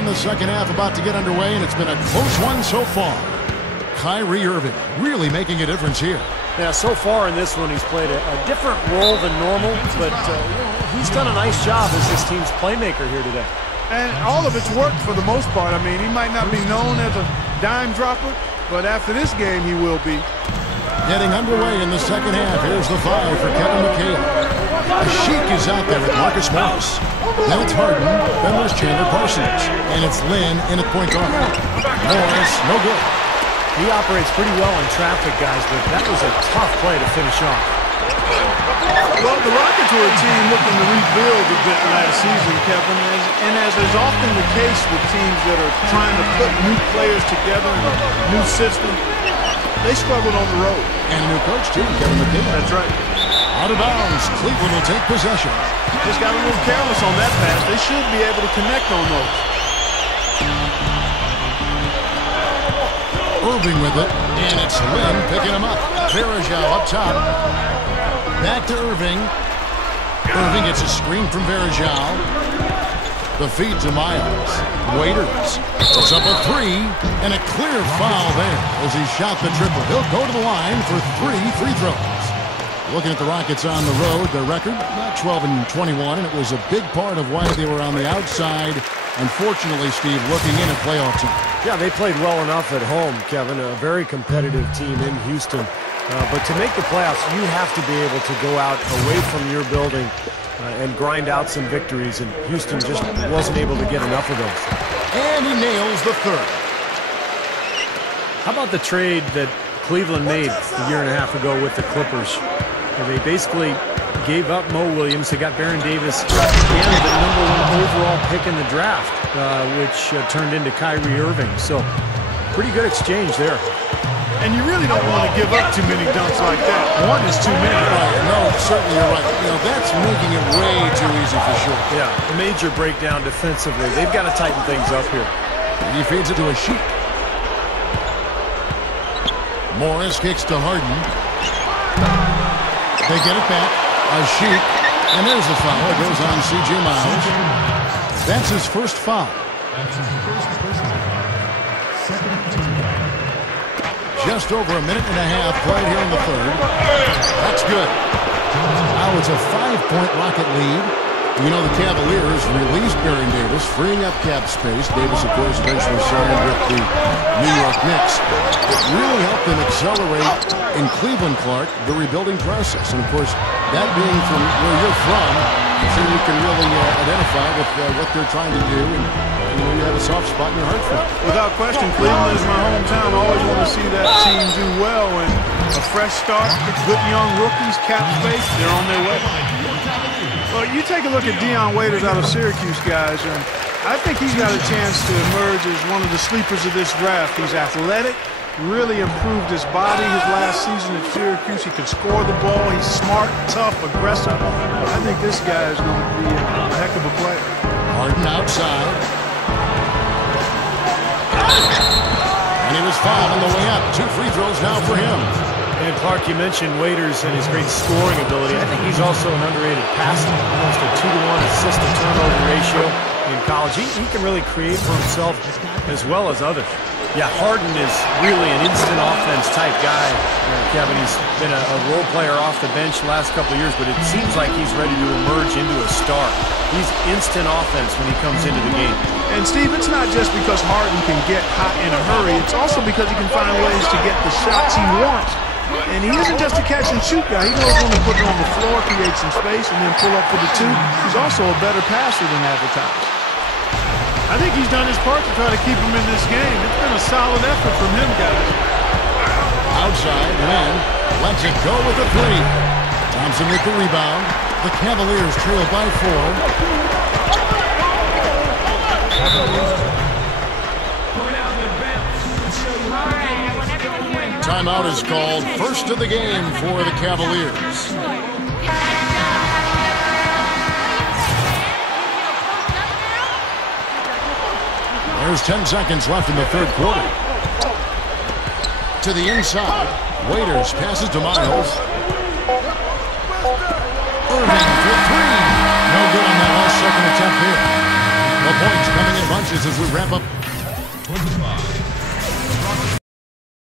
on the second half about to get underway, and it's been a close one so far. Kyrie Irving really making a difference here. Yeah, so far in this one, he's played a different role than normal, but he's done a nice job as this team's playmaker here today. And all of it's worked for the most part. I mean, he might not be known as a dime dropper, but after this game, he will be. Getting underway in the second half. Here's the foul for Kevin McHale. Sheik is out there with Marcus Morris. Then it's Harden. Then there's Chandler Parsons. And it's Lynn in at point guard. Morris, no good. He operates pretty well in traffic, guys, but that was a tough play to finish off. Well, the Rockets were a team looking to rebuild a bit last season, Kevin, and as is often the case with teams that are trying to put new players together in a new system, they struggled on the road. And a new coach, too, Kevin McHale. That's right. Out of bounds, Cleveland will take possession. Just got a little careless on that pass. They should be able to connect on those. Irving with it, and it's Lynn picking him up. Varejao up top. Back to Irving. Irving gets a screen from Varejao. The feed to Miles. Waiters. It's up a three, and a clear foul there as he shot the triple. He'll go to the line for 3 free throws. Looking at the Rockets on the road, their record, not 12-21, and it was a big part of why they were on the outside. Unfortunately, Steve, looking in at playoff time. Yeah, they played well enough at home, Kevin. A very competitive team in Houston. But to make the playoffs, you have to be able to go out away from your building and grind out some victories, and Houston just wasn't able to get enough of those. And he nails the third. How about the trade that Cleveland made a year and a half ago with the Clippers? They basically gave up Mo Williams. They got Baron Davis and the #1 overall pick in the draft, which turned into Kyrie Irving. So pretty good exchange there. And you really don't want to give up too many dunks like that. One is too many. Right. No, certainly you're right. You know, that's making it way too easy for sure. Yeah, a major breakdown defensively. They've got to tighten things up here. He feeds it to a Sheik. Morris kicks to Harden. They get it back. A Sheik. And there's the foul. It goes on C.J. Miles. That's his first foul. Just over a minute and a half played here in the third. That's good. Now it's a 5-point Rocket lead. You know, the Cavaliers released Baron Davis, freeing up cap space. Davis, of course, eventually signed with the New York Knicks. It really helped them accelerate in Cleveland, Clark, the rebuilding process. And, of course, that being from where you're from, I'm sure you can really identify with what they're trying to do. And you have a soft spot in your heart for it. Without question, Cleveland is my hometown. I always want to see that team do well. And a fresh start, good young rookies, cap space, they're on their way. Well, you take a look at Dion Waiters out of Syracuse, guys, and I think he's got a chance to emerge as one of the sleepers of this draft. He's athletic, really improved his body his last season at Syracuse. He can score the ball. He's smart, tough, aggressive. I think this guy is going to be a heck of a player. Harden outside. And he was fouled on the way up. 2 free throws now for him. And Clark, you mentioned Waiters and his great scoring ability. I think he's also an underrated passer. Almost a 2-to-1 assist-to-turnover ratio in college. He can really create for himself as well as others. Yeah, Harden is really an instant offense type guy. Kevin, he's been a role player off the bench the last couple of years, but it seems like he's ready to emerge into a star. He's instant offense when he comes into the game. And, Steve, it's not just because Harden can get hot in a hurry. It's also because he can find ways to get the shots he wants. And he isn't just a catch-and-shoot guy. He knows when to put it on the floor, create some space, and then pull up for the 2. He's also a better passer than advertised. I think he's done his part to try to keep him in this game. It's been a solid effort from him, guys. Outside, Lynn lets it go with the 3. Thompson with the rebound. The Cavaliers trail by 4. Timeout is called. First of the game for the Cavaliers. There's 10 seconds left in the third quarter. To the inside. Waiters passes to Miles. Irving for 3. No good on that last second attempt here. The points coming in bunches as we wrap up.